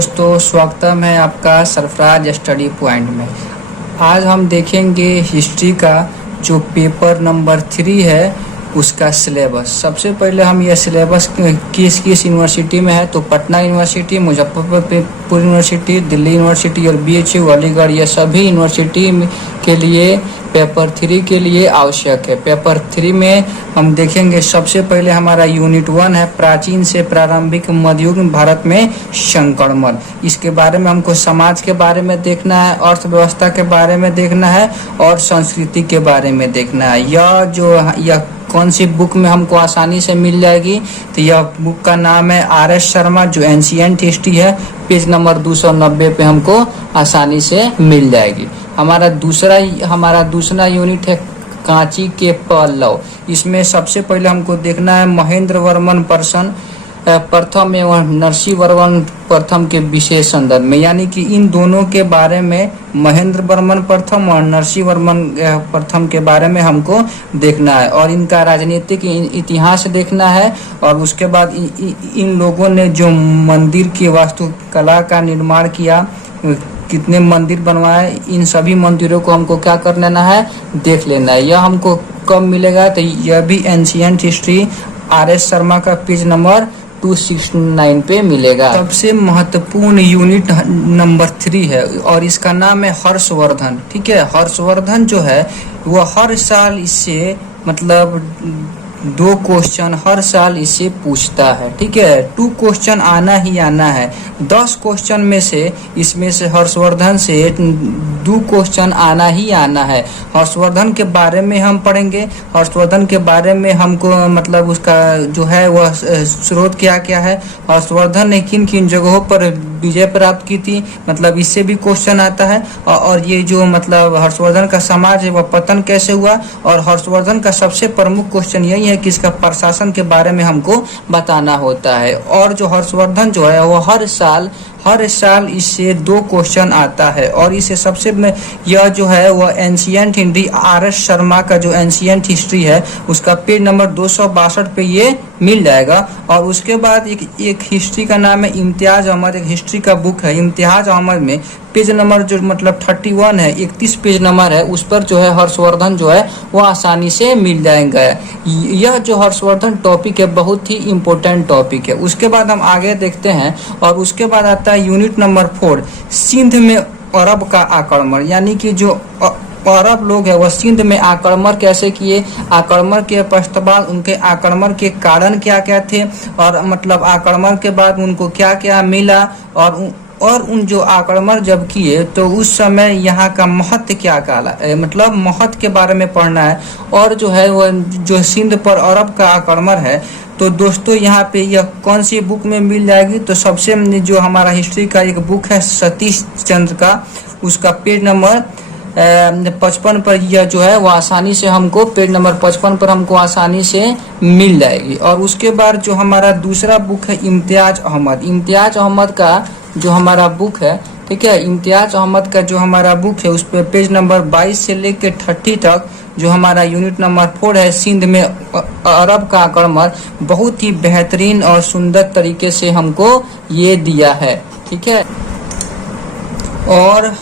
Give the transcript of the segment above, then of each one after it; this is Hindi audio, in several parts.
दोस्तों, स्वागतम है आपका सरफराज स्टडी पॉइंट में। आज हम देखेंगे हिस्ट्री का जो पेपर नंबर 3 है उसका सिलेबस। सबसे पहले हम यह सिलेबस किस किस यूनिवर्सिटी में है तो Patna university, Muzaffarpur university, Delhi university और BHU अलीगढ़, ये सभी यूनिवर्सिटी के लिए पेपर 3 के लिए आवश्यक है। पेपर 3 में हम देखेंगे सबसे पहले हमारा यूनिट 1 है प्राचीन से प्रारंभिक मध्ययुग भारत में संक्रमण। इसके बारे में हमको समाज के बारे में देखना है, अर्थव्यवस्था के बारे में देखना है और संस्कृति के बारे में देखना है। यह कौन सी बुक में हमको आसानी से मिल जाएगी तो यह बुक का नाम है RS शर्मा जो एंशिएंट हिस्ट्री है, पेज नंबर 290 पे हमको आसानी से मिल जाएगी। हमारा दूसरा यूनिट है कांची के पल्लव। इसमें सबसे पहले हमको देखना है महेंद्र वर्मन प्रथम एवं नरसिंह वर्मन प्रथम के विशेष संदर्भ में, यानी कि इन दोनों के बारे में, महेंद्र वर्मन प्रथम और नरसिंह वर्मन प्रथम के बारे में हमको देखना है और इनका राजनीतिक इतिहास देखना है। और उसके बाद इन लोगों ने जो मंदिर की वास्तुकला का निर्माण किया, कितने मंदिर बनवाए, इन सभी मंदिरों को हमको क्या कर लेना है, देख लेना है। यह हमको कब मिलेगा तो यह भी एंशिएंट हिस्ट्री RS शर्मा का पेज नंबर 269 पे मिलेगा। सबसे महत्वपूर्ण यूनिट नंबर 3 है और इसका नाम है हर्षवर्धन। ठीक है, हर्षवर्धन जो है वह हर साल इससे मतलब 2 क्वेश्चन हर साल इससे पूछता है। ठीक है, 2 क्वेश्चन आना ही आना है। 10 क्वेश्चन में से इसमें से हर्षवर्धन से 2 क्वेश्चन आना ही आना है। हर्षवर्धन के बारे में हम पढ़ेंगे, हर्षवर्धन के बारे में हमको मतलब उसका जो है वह स्रोत क्या क्या है, हर्षवर्धन ने किन किन जगहों पर विजय प्राप्त की थी, मतलब इससे भी क्वेश्चन आता है। और ये जो मतलब हर्षवर्धन का समाज है वह पतन कैसे हुआ, और हर्षवर्धन का सबसे प्रमुख क्वेश्चन यही है कि इसका प्रशासन के बारे में हमको बताना होता है। और जो हर्षवर्धन जो है वो हर साल इससे 2 क्वेश्चन आता है। और इसे सबसे में यह जो है वह एंशिएंट हिस्ट्री RS शर्मा का जो एंशिएंट हिस्ट्री है उसका पेज नंबर 262 पे ये मिल जाएगा। और उसके बाद एक हिस्ट्री का नाम है इम्तियाज अहमद, एक हिस्ट्री का बुक है इम्तियाज अहमद में पेज नंबर जो मतलब 31 है, 31 पेज नंबर है, उस पर जो है हर्षवर्धन जो है वो आसानी से मिल जाएंगे। यह जो हर्षवर्धन टॉपिक है बहुत ही इम्पोर्टेंट टॉपिक है। उसके बाद हम आगे देखते हैं और उसके बाद आता है यूनिट नंबर 4 सिंध में अरब का आक्रमण, यानी कि जो अरब लोग है वह सिंध में आक्रमण कैसे किए, आक्रमण के पश्चात उनके आक्रमण के कारण क्या क्या थे, और मतलब आक्रमण के बाद उनको क्या क्या मिला, और उन जो आक्रमण जब किए तो उस समय यहाँ का महत्व क्या काला, मतलब महत्व के बारे में पढ़ना है। और जो है वह जो सिंध पर अरब का आक्रमण है तो दोस्तों यहाँ पे यह कौन सी बुक में मिल जाएगी तो सबसे जो हमारा हिस्ट्री का एक बुक है सतीश चंद्र का, उसका पेज नंबर 55 पर यह जो है वो आसानी से हमको पेज नंबर 55 पर हमको आसानी से मिल जाएगी। और उसके बाद जो हमारा दूसरा बुक है इम्तियाज अहमद का जो हमारा बुक है, ठीक है, इम्तियाज अहमद का जो हमारा बुक है उस पे पेज नंबर 22 से लेकर 30 तक जो हमारा यूनिट नंबर 4 है सिंध में अरब का आक्रमण, बहुत ही बेहतरीन और सुंदर तरीके से हमको ये दिया है। ठीक है, और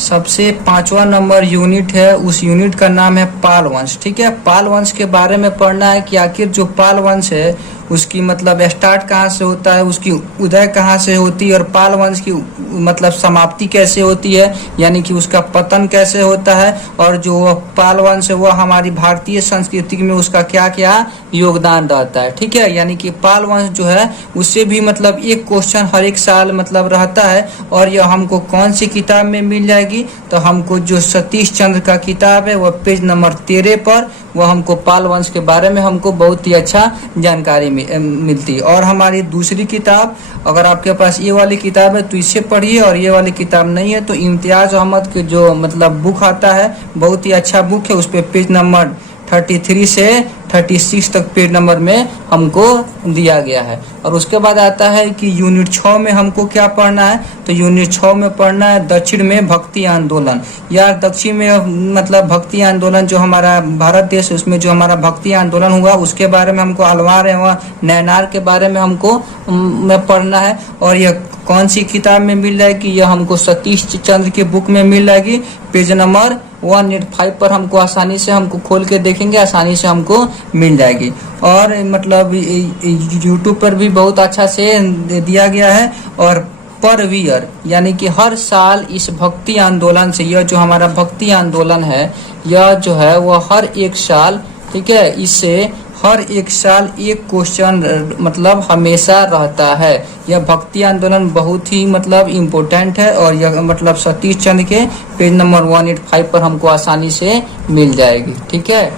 सबसे 5वां नंबर यूनिट है, उस यूनिट का नाम है पाल वंश। ठीक है, पाल वंश के बारे में पढ़ना है कि आखिर जो पाल वंश है उसकी मतलब स्टार्ट कहाँ से होता है, उसकी उदय कहाँ से होती है, और पाल वंश की मतलब समाप्ति कैसे होती है, यानी कि उसका पतन कैसे होता है, और जो पाल वंश है वह हमारी भारतीय संस्कृति में उसका क्या क्या योगदान रहता है। ठीक है, यानी कि पाल वंश जो है उससे भी मतलब एक क्वेश्चन हर एक साल मतलब रहता है। और यह हमको कौन सी किताब में मिल जाएगी तो हमको जो सतीश चंद्र का किताब है वह पेज नंबर 13 पर वह हमको पाल वंश के बारे में हमको बहुत ही अच्छा जानकारी मिलती है। और हमारी दूसरी किताब, अगर आपके पास ये वाली किताब है तो इससे पढ़िए, और ये वाली किताब नहीं है तो इम्तियाज अहमद के जो मतलब बुक आता है बहुत ही अच्छा बुक है, उस पे पेज नंबर 33 से 36 तक पेज नंबर में हमको दिया गया है। और उसके बाद आता है कि यूनिट 6 में हमको क्या पढ़ना है तो यूनिट 6 में पढ़ना है दक्षिण में भक्ति आंदोलन। यार दक्षिण में मतलब भक्ति आंदोलन जो हमारा भारत देश है उसमें जो हमारा भक्ति आंदोलन हुआ उसके बारे में हमको अलवार एवं नैनार के बारे में हमको पढ़ना है। और यह कौन सी किताब में मिल जाएगी? यह हमको सतीश चंद्र के बुक में मिल जाएगी। पेज नंबर 185 पर हमको आसानी से हमको खोल के देखेंगे, आसानी से हमको मिल जाएगी। और मतलब यूट्यूब पर भी बहुत अच्छा से दिया गया है। और पर ईयर यानी कि हर साल इस भक्ति आंदोलन से, यह जो हमारा भक्ति आंदोलन है, यह जो है वह हर एक साल, ठीक है, इससे हर एक साल एक क्वेश्चन मतलब हमेशा रहता है। यह भक्ति आंदोलन बहुत ही मतलब इम्पोर्टेंट है। और यह मतलब सतीश चंद्र के पेज नंबर 185 पर हमको आसानी से मिल जाएगी, ठीक है।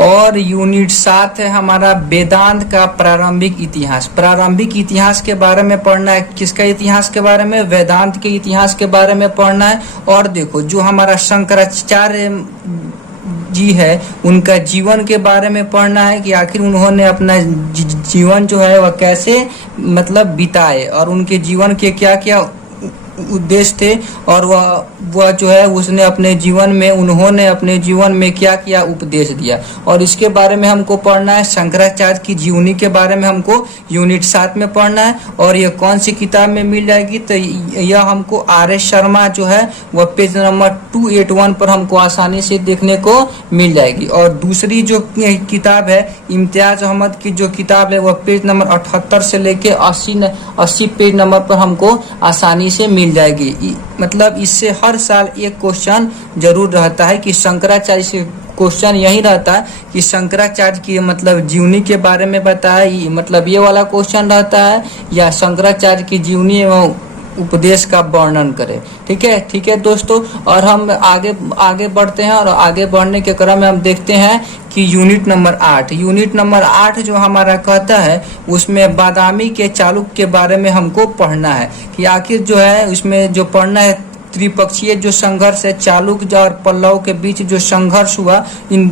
और यूनिट 7 है हमारा वेदांत का प्रारंभिक इतिहास। प्रारंभिक इतिहास के बारे में पढ़ना है। किसका इतिहास के बारे में? वेदांत के इतिहास के बारे में पढ़ना है। और देखो जो हमारा शंकराचार्य जी है, उनका जीवन के बारे में पढ़ना है कि आखिर उन्होंने अपना जीवन जो है वह कैसे मतलब बिताए और उनके जीवन के क्या क्या उद्देश्य थे। और वह जो है उसने अपने जीवन में, उन्होंने अपने जीवन में क्या क्या उपदेश दिया, और इसके बारे में हमको पढ़ना है। शंकराचार्य की जीवनी के बारे में हमको यूनिट 7 में पढ़ना है। और यह कौन सी किताब में मिल जाएगी? तो यह हमको आर.एस. शर्मा जो है वह पेज नंबर 281 पर हमको आसानी से देखने को मिल जाएगी। और दूसरी जो किताब है इम्तियाज अहमद की जो किताब है वह पेज नंबर 78 से लेके 80 पेज नंबर पर हमको आसानी से मिल जाएगी। मतलब इससे हर साल एक क्वेश्चन जरूर रहता है कि शंकराचार्य से क्वेश्चन यही रहता है कि शंकराचार्य की मतलब जीवनी के बारे में बताए, मतलब ये वाला क्वेश्चन रहता है, या शंकराचार्य की जीवनी एवं उपदेश का वर्णन करें। ठीक है दोस्तों। और हम आगे बढ़ते हैं और आगे बढ़ने के क्रम में हम देखते हैं कि यूनिट नंबर 8 जो हमारा कहता है उसमें बादामी के चालुक्य के बारे में हमको पढ़ना है कि आखिर जो है उसमें जो पढ़ना है त्रिपक्षीय जो संघर्ष है, चालुक्य और पल्लव के बीच जो संघर्ष हुआ, इन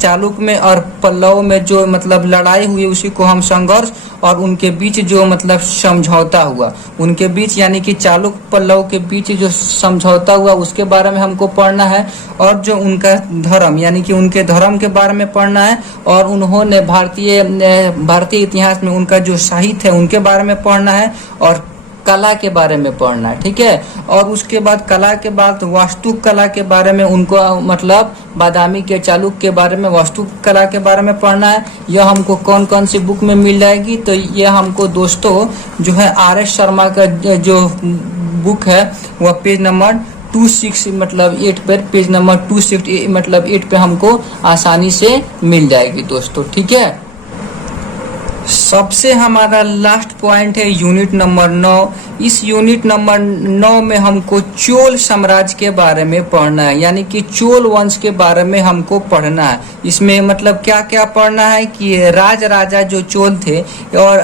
चालुक्य में और पल्लव में जो मतलब लड़ाई हुई उसी को हम संघर्ष, और उनके बीच जो मतलब समझौता हुआ उनके बीच, यानी कि चालुक्य पल्लव के बीच जो समझौता हुआ उसके बारे में हमको पढ़ना है। और जो उनका धर्म यानी कि उनके धर्म के बारे में पढ़ना है। और उन्होंने भारतीय इतिहास में उनका जो साहित्य है उनके बारे में पढ़ना है। और कला के बारे में पढ़ना है, ठीक है। और उसके बाद कला के बाद वास्तुकला के बारे में उनको मतलब बादामी के चालुक्य के बारे में वास्तुकला के बारे में पढ़ना है। यह हमको कौन कौन सी बुक में मिल जाएगी? तो यह हमको दोस्तों जो है आर.एस. शर्मा का जो बुक है वह पेज नंबर 26 मतलब 8 पर, पेज नंबर 26 मतलब 8 पे हमको आसानी से मिल जाएगी दोस्तों, ठीक है। सबसे हमारा लास्ट पॉइंट है यूनिट नंबर 9। इस यूनिट नंबर 9 में हमको चोल साम्राज्य के बारे में पढ़ना है, यानी कि चोल वंश के बारे में हमको पढ़ना है। इसमें मतलब क्या क्या पढ़ना है कि राजा जो चोल थे और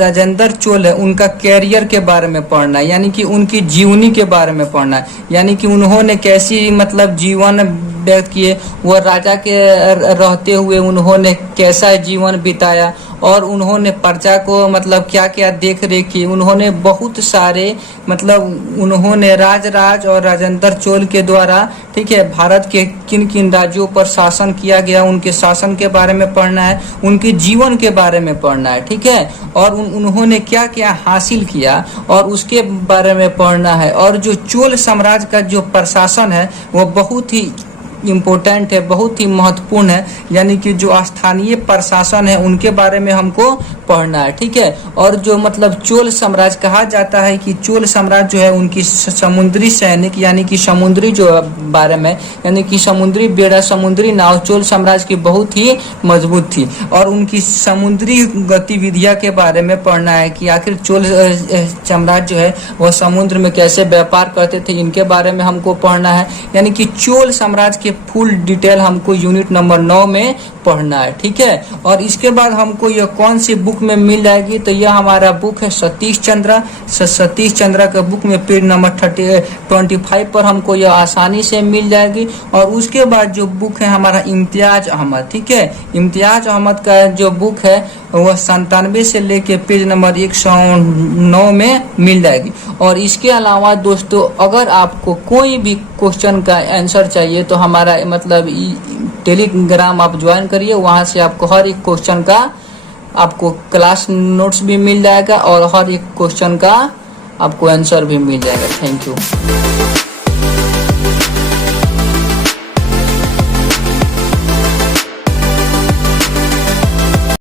राजेंद्र चोल है उनका कैरियर के बारे में पढ़ना है, यानी कि उनकी जीवनी के बारे में पढ़ना है, यानी कि उन्होंने कैसी मतलब जीवन व्यक्त किए, वह राजा के रहते हुए उन्होंने कैसा जीवन बिताया, और उन्होंने प्रजा को मतलब क्या क्या देख रेख की। उन्होंने बहुत सारे मतलब उन्होंने राज और राजेंद्र चोल के द्वारा, ठीक है, भारत के किन किन राज्यों पर शासन किया गया, उनके शासन के बारे में पढ़ना है, उनके जीवन के बारे में पढ़ना है, ठीक है। और उन्होंने क्या क्या हासिल किया और उसके बारे में पढ़ना है। और जो चोल साम्राज्य का जो प्रशासन है वह बहुत ही इम्पोर्टेंट है, बहुत ही महत्वपूर्ण है, यानी कि जो स्थानीय प्रशासन है उनके बारे में हमको पढ़ना है, ठीक है। और जो मतलब चोल साम्राज्य कहा जाता है कि चोल साम्राज्य जो है उनकी समुद्री सैनिक यानी कि समुद्री जो बारे में, यानी कि समुद्री बेड़ा, समुद्री नाव चोल साम्राज्य की बहुत ही मजबूत थी। और उनकी समुद्री गतिविधियां के बारे में पढ़ना है कि आखिर चोल साम्राज्य जो है वह समुद्र में कैसे व्यापार करते थे, इनके बारे में हमको पढ़ना है। यानी कि चोल साम्राज्य के फुल डिटेल हमको यूनिट नंबर 9 में पढ़ना है, ठीक है। और इसके बाद हमको यह कौन सी बुक में मिल जाएगी? तो यह हमारा बुक है सतीश चंद्र का बुक में पेज नंबर 25 पर हमको यह आसानी से मिल जाएगी। और उसके बाद जो बुक है हमारा इम्तियाज अहमद, ठीक है, इम्तियाज अहमद का जो बुक है वह 97 से लेके पेज नंबर 109 में मिल जाएगी। और इसके अलावा दोस्तों अगर आपको कोई भी क्वेश्चन का आंसर चाहिए तो हमारा मतलब टेलीग्राम आप ज्वाइन करिए, वहां से आपको हर एक क्वेश्चन का आपको क्लास नोट्स भी मिल जाएगा और हर एक क्वेश्चन का आपको आंसर भी मिल जाएगा। Thank you.